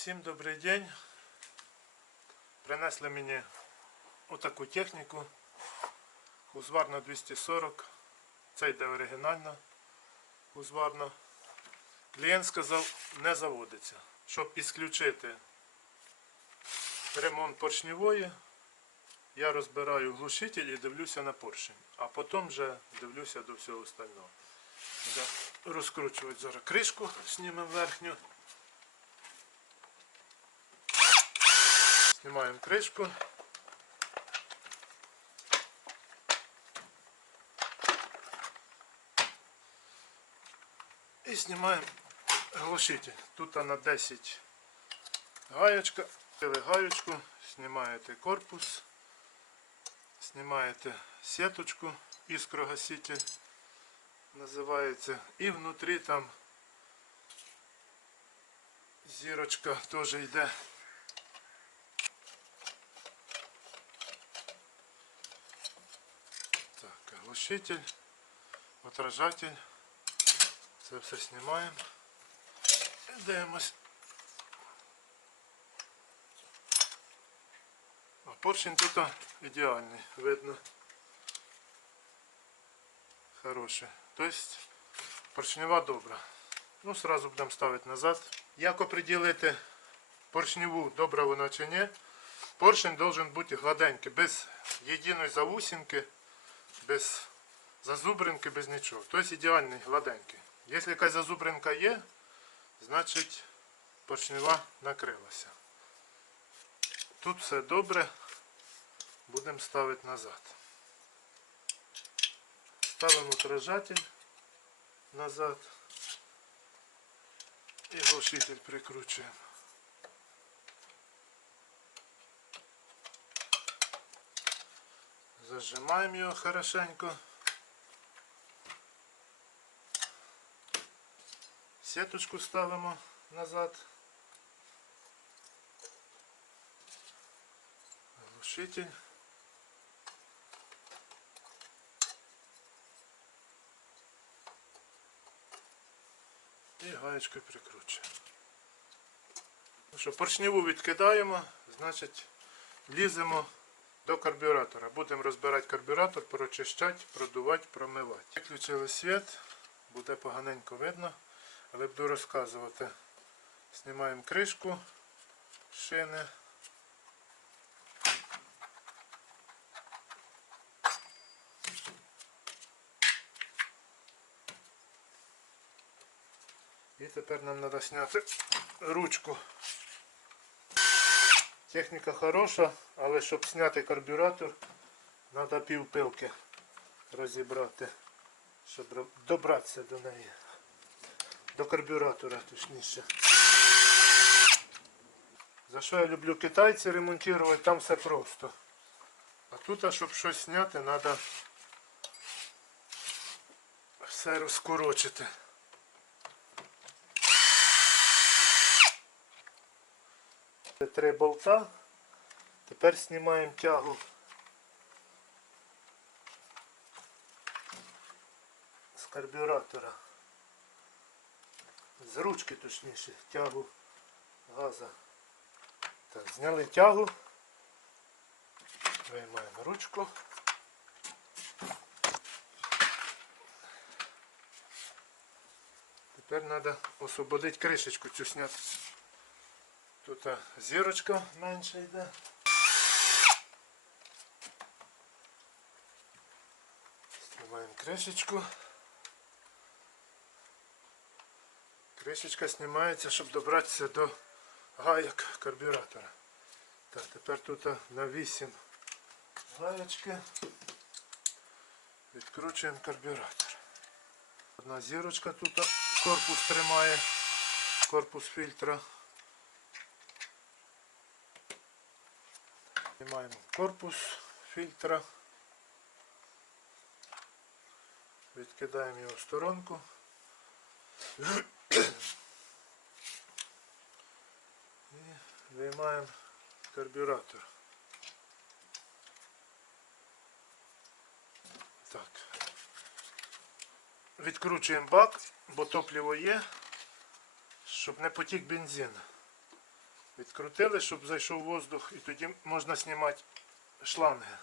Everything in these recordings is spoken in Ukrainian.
Всім добрий день. Принесли мені отаку техніку. Узварна 240. Це йде оригінальна узварна. Клієнт сказав, не заводиться. Щоб ісключити ремонт поршневої, я розбираю глушитель і дивлюся на поршень. А потім вже дивлюся до всього остального. Розкручувати зараз кришку, знімемо верхню. Знімаємо кришку. І знімаємо глушитель. Тут на 10 гаєчка. Взяли гаєчку, знімаєте корпус, знімаєте сіточку, іскрогаситель називається. І внутрі там зірочка теж йде. Так, глушитель, отражатель. Це все знімаємо. І дивимось. Поршень тут ідеальний, видно. Хороший. Тобто поршнева добра. Ну, сразу будемо ставити назад. Як оприділити поршневу, добра вона чи ні? Поршень должен бути гладенький, без єдиної заусінки, без зазубринки, без нічого. Тобто ідеальний, гладенький. Якщо якась зазубринка є, значить поршнева накрилася. Тут все добре. Будемо ставити назад. Ставимо отражатель назад і глушитель прикручуємо. Зажимаємо його хорошенько. Сеточку ставимо назад. Глушитель. І гаєчкою прикручуємо. Ну що, поршневу відкидаємо, значить ліземо до карбюратора. Будемо розбирати карбюратор, прочищати, продувати, промивати. Виключили світ, буде поганенько видно, але буду розказувати. Знімаємо кришку шини. І тепер нам треба зняти ручку. Техніка хороша, але щоб зняти карбюратор, треба півпилки розібрати, щоб добратися до неї. До карбюратора точніше. За що я люблю китайці ремонтувати, там все просто. А тут, щоб щось зняти, треба все розкорочити. Це Три болта. Тепер знімаємо тягу. З карбюратора. З ручки точніше, тягу газа. Так, зняли тягу. Виймаємо ручку. Тепер треба освободити кришечку цю зняти. Тут зірочка менша йде. Знімаємо кришечку. Кришечка знімається, щоб добратися до гаяк карбюратора. Так, тепер тут а, на 8 гаєчки. Відкручуємо карбюратор. Одна зірочка тут корпус тримає, корпус фільтра. Знімаємо корпус фільтра. Відкидаємо його в сторонку. І виймаємо карбюратор. Так. Відкручуємо бак, бо топливо є, щоб не потік бензин. Відкрутили, щоб зайшов воздух, і тоді можна знімати шланги.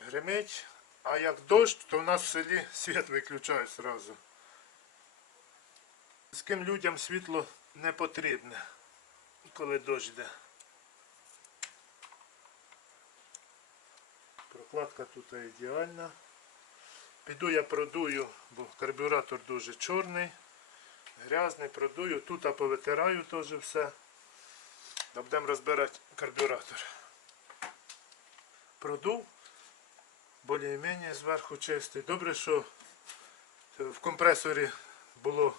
Гримить, а як дощ, то в нас в селі світ виключають зразу. З ким людям світло не потрібне, коли дощ. Прокладка тут ідеальна. Піду я продую, бо карбюратор дуже чорний, грязний, продую. Тут повитираю теж все. Будемо розбирати карбюратор. Продув, більш-менш зверху чистий. Добре, що в компресорі було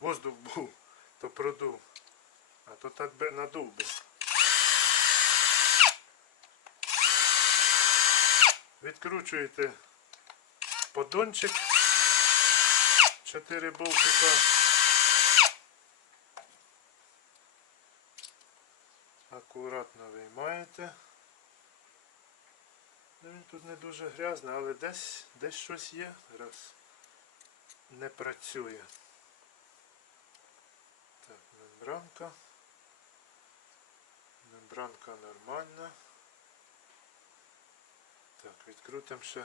воздух був, то продув. А то так би надув би. Відкручуєте подончик. 4 болтика. Акуратно виймаєте. Ну, він тут не дуже грязний, але десь, десь щось є. Раз. Не працює. Так, мембранка. Мембранка нормальна. Так, відкрутимо ще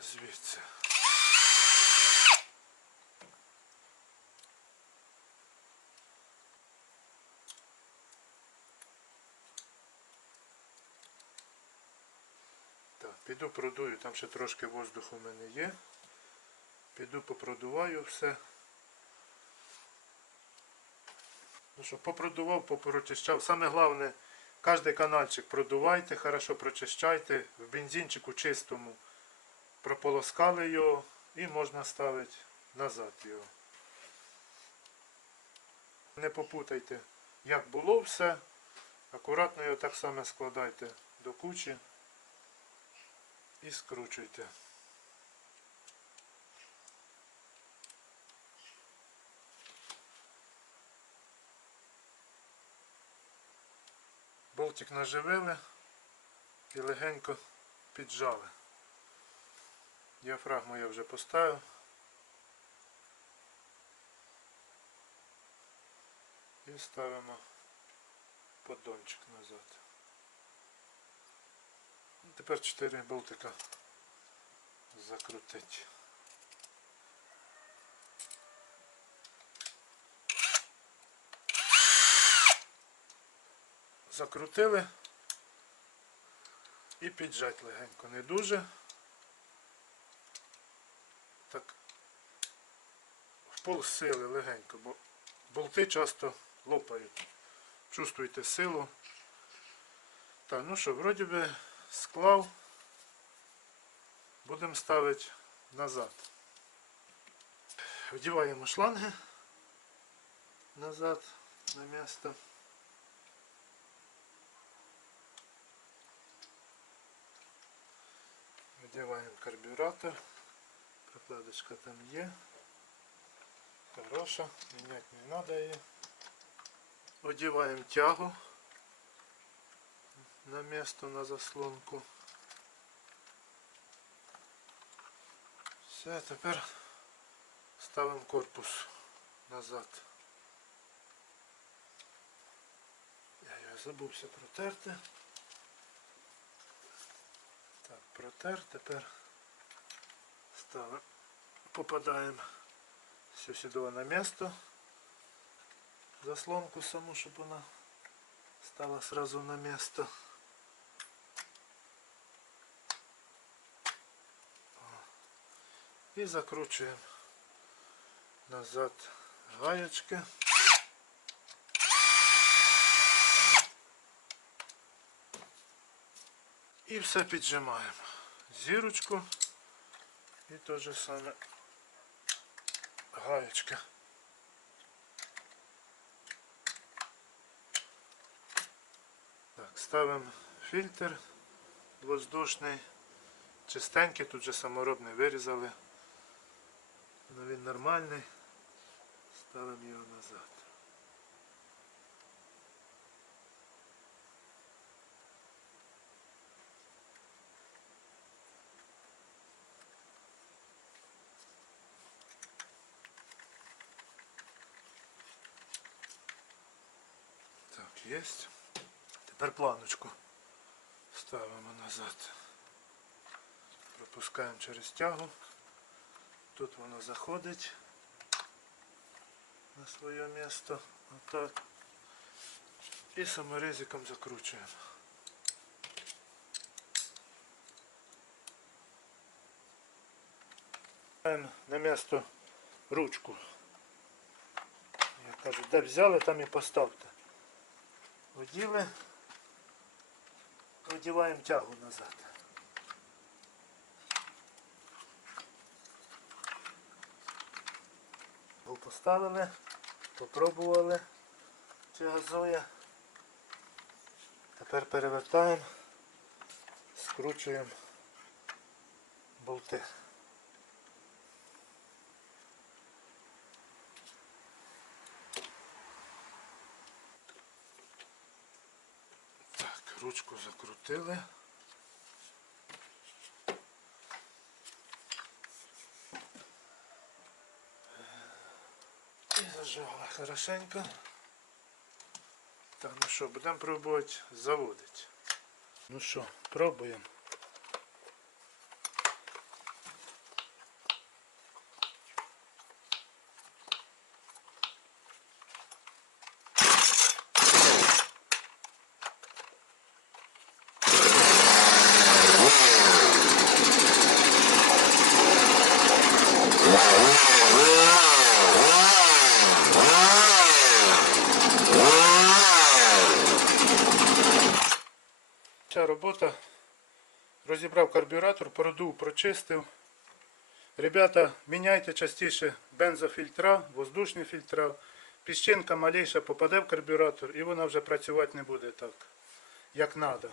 звідси. Так, піду продую, там ще трошки воздуху в мене є. Піду попродуваю все. Ну що, попродував, попрочищав. Саме головне, кожен канальчик продувайте, хорошо прочищайте. В бензинчику чистому прополоскали його і можна ставити назад його. Не попутайте, як було все. Акуратно його так само складайте до кучі і скручуйте. Болтик наживили і легенько піджали. Діафрагму я вже поставив. І ставимо поддончик назад. Тепер 4 болтика закрутить. Закрутили і піджать легенько, не дуже. Так в пол сили легенько, бо болти часто лопають. Чувствуйте силу. Так, ну що, вроді би склав. Будемо ставити назад. Вдіваємо шланги назад на місце. Вдіваємо карбюратор. Прокладочка там є. Хороша, міняти не треба її. Одіваємо тягу на місто на заслонку. Все, тепер ставимо корпус назад. Я його забувся протерти. Так, протер, тепер ставимо, попадаємо все сюди на місто. Заслонку саму, щоб вона стала сразу на місто. І закручуємо назад гаєчки. І все піджимаємо. Зірочку і те же саме гаєчка. Так, ставимо фільтр воздушний, чистенький, тут же саморобний вирізали. Ну він нормальний. Ставимо його назад. Є. Тепер планочку ставимо назад. Пропускаємо через тягу. Тут воно заходить на своє місце. Отак. І саморезиком закручуємо. На місце ручку. Я кажу, де взяли, там і поставте. Оділи, одіваємо тягу назад. Поставили, попробували, чи газує. Тепер перевертаємо, скручуємо болти. Ручку закрутили. І зажали хорошенько. Так, ну що, будемо пробувати заводити. Ну що, пробуємо. Карбюратор, продув, прочистив. Ребята, міняйте частіше бензофільтра, воздушні фільтра. Піщинка малейша попаде в карбюратор і вона вже працювати не буде так, як треба.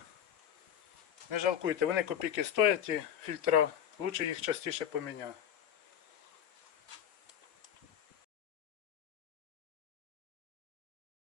Не жалкуйте, вони копійки стоять ті фільтра, лучше їх частіше поміняти.